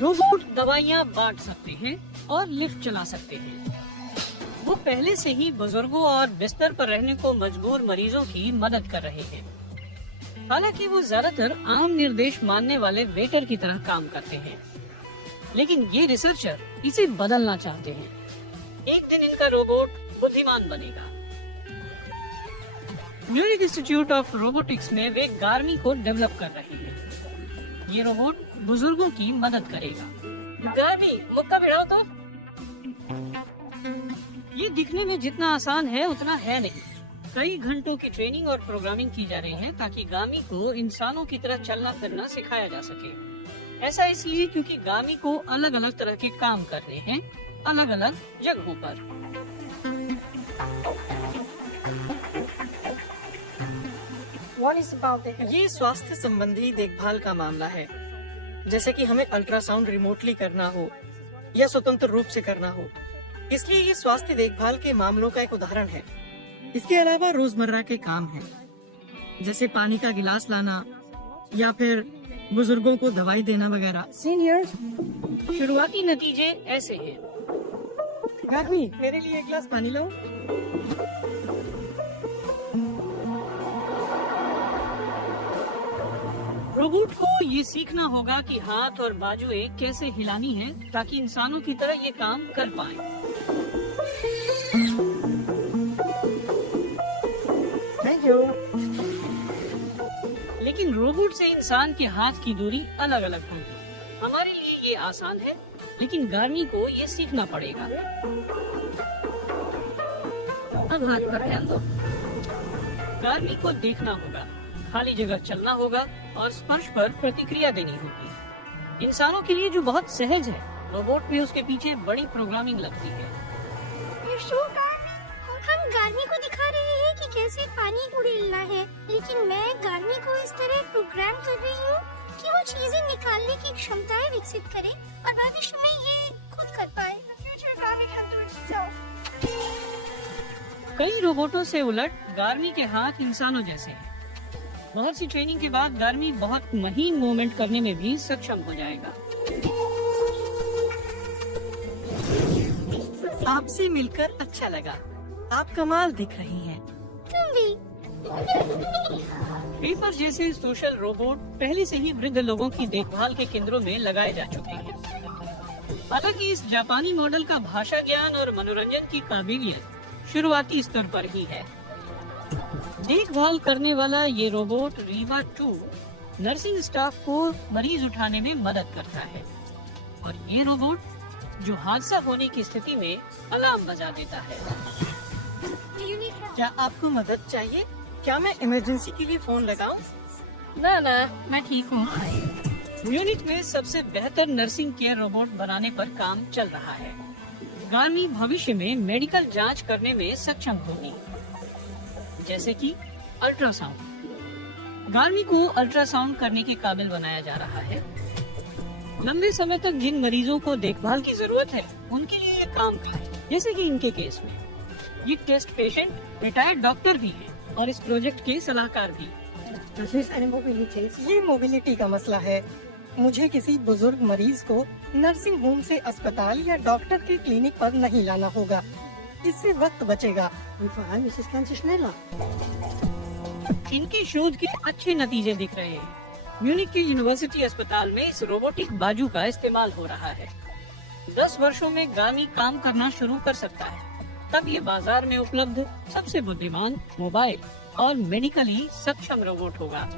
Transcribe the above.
Robot दवाइयाँ बांट सकते हैं और लिफ्ट चला सकते हैं। वो पहले से ही बुजुर्गों और बिस्तर पर रहने को मजबूर मरीजों की मदद कर रहे हैं। हालांकि वो ज्यादातर आम निर्देश मानने वाले वेटर की तरह काम करते हैं, लेकिन ये रिसर्चर इसे बदलना चाहते हैं। एक दिन इनका रोबोट बुद्धिमान बनेगा। म्यूनिक इंस्टीट्यूट ऑफ रोबोटिक्स में वे गार्मी को डेवलप कर रहे हैं। ये रोबोट बुजुर्गों की मदद करेगा। गार्मी, मुक्का भिड़ाओ तो। ये दिखने में जितना आसान है उतना है नहीं। कई घंटों की ट्रेनिंग और प्रोग्रामिंग की जा रही है ताकि गामी को इंसानों की तरह चलना फिरना सिखाया जा सके। ऐसा इसलिए क्योंकि गामी को अलग अलग तरह के काम करने हैं, अलग अलग जगहों पर। ये स्वास्थ्य संबंधी देखभाल का मामला है, जैसे कि हमें अल्ट्रासाउंड रिमोटली करना हो या स्वतंत्र रूप से करना हो। इसलिए ये स्वास्थ्य देखभाल के मामलों का एक उदाहरण है। इसके अलावा रोजमर्रा के काम हैं, जैसे पानी का गिलास लाना या फिर बुजुर्गों को दवाई देना वगैरह। सीनियर्स, शुरुआती नतीजे ऐसे हैं। गार्मी, मेरे लिए एक गिलास पानी लाओ। रोबोट को ये सीखना होगा कि हाथ और बाजुएं कैसे हिलानी है ताकि इंसानों की तरह ये काम कर पाए। Thank you. लेकिन रोबोट से इंसान के हाथ की दूरी अलग अलग होगी। हमारे लिए ये आसान है, लेकिन गार्मी को ये सीखना पड़ेगा। अब हाथ पर ध्यान दो। गार्मी को देखना होगा, खाली जगह चलना होगा और स्पर्श पर प्रतिक्रिया देनी होगी। इंसानों के लिए जो बहुत सहज है, रोबोट में उसके पीछे बड़ी प्रोग्रामिंग लगती है। हम गार्मी को दिखा रहे हैं कि कैसे पानी उड़ेलना है, लेकिन मैं गार्मी को इस तरह प्रोग्राम कर रही हूँ कि वो चीजें निकालने की क्षमताएं विकसित करे और भविष्य में ये खुद कर पाए। कई रोबोटों से उलट गार्मी के हाथ इंसानों जैसे हैं। बहुत सी ट्रेनिंग के बाद गार्मी बहुत महीन मूवमेंट करने में भी सक्षम हो जाएगा। आपसे मिलकर अच्छा लगा। आप कमाल दिख रही हैं। तुम भी। पेपर जैसे सोशल रोबोट पहले से ही वृद्ध लोगों की देखभाल के केंद्रों में लगाए जा चुके हैं। हालांकि इस जापानी मॉडल का भाषा ज्ञान और मनोरंजन की काबिलियत शुरुआती स्तर पर ही है। देखभाल करने वाला ये रोबोट रीवा 2 नर्सिंग स्टाफ को मरीज उठाने में मदद करता है, और ये रोबोट जो हादसा होने की स्थिति में अलार्म बजा देता है। क्या आपको मदद चाहिए? क्या मैं इमरजेंसी के लिए फोन लगाऊं? ना, मैं ठीक हूँ। म्यूनिक में सबसे बेहतर नर्सिंग केयर रोबोट बनाने पर काम चल रहा है। गार्मी भविष्य में मेडिकल जांच करने में सक्षम होगी, जैसे कि अल्ट्रासाउंड। गार्मी को अल्ट्रासाउंड करने के काबिल बनाया जा रहा है। लंबे समय तक जिन मरीजों को देखभाल की जरूरत है, उनके लिए ये काम का है, जैसे कि इनके केस में। ये टेस्ट पेशेंट रिटायर्ड डॉक्टर भी हैं और इस प्रोजेक्ट के सलाहकार भी। ये मोबिलिटी का मसला है। मुझे किसी बुजुर्ग मरीज को नर्सिंग होम से अस्पताल या डॉक्टर के क्लिनिक पर नहीं लाना होगा। इससे वक्त बचेगा। इनके शोध के अच्छे नतीजे दिख रहे हैं। म्यूनिक के यूनिवर्सिटी अस्पताल में इस रोबोटिक बाजू का इस्तेमाल हो रहा है। 10 वर्षों में गार्मी काम करना शुरू कर सकता है। तब ये बाजार में उपलब्ध सबसे बुद्धिमान, मोबाइल और मेडिकली सक्षम रोबोट होगा।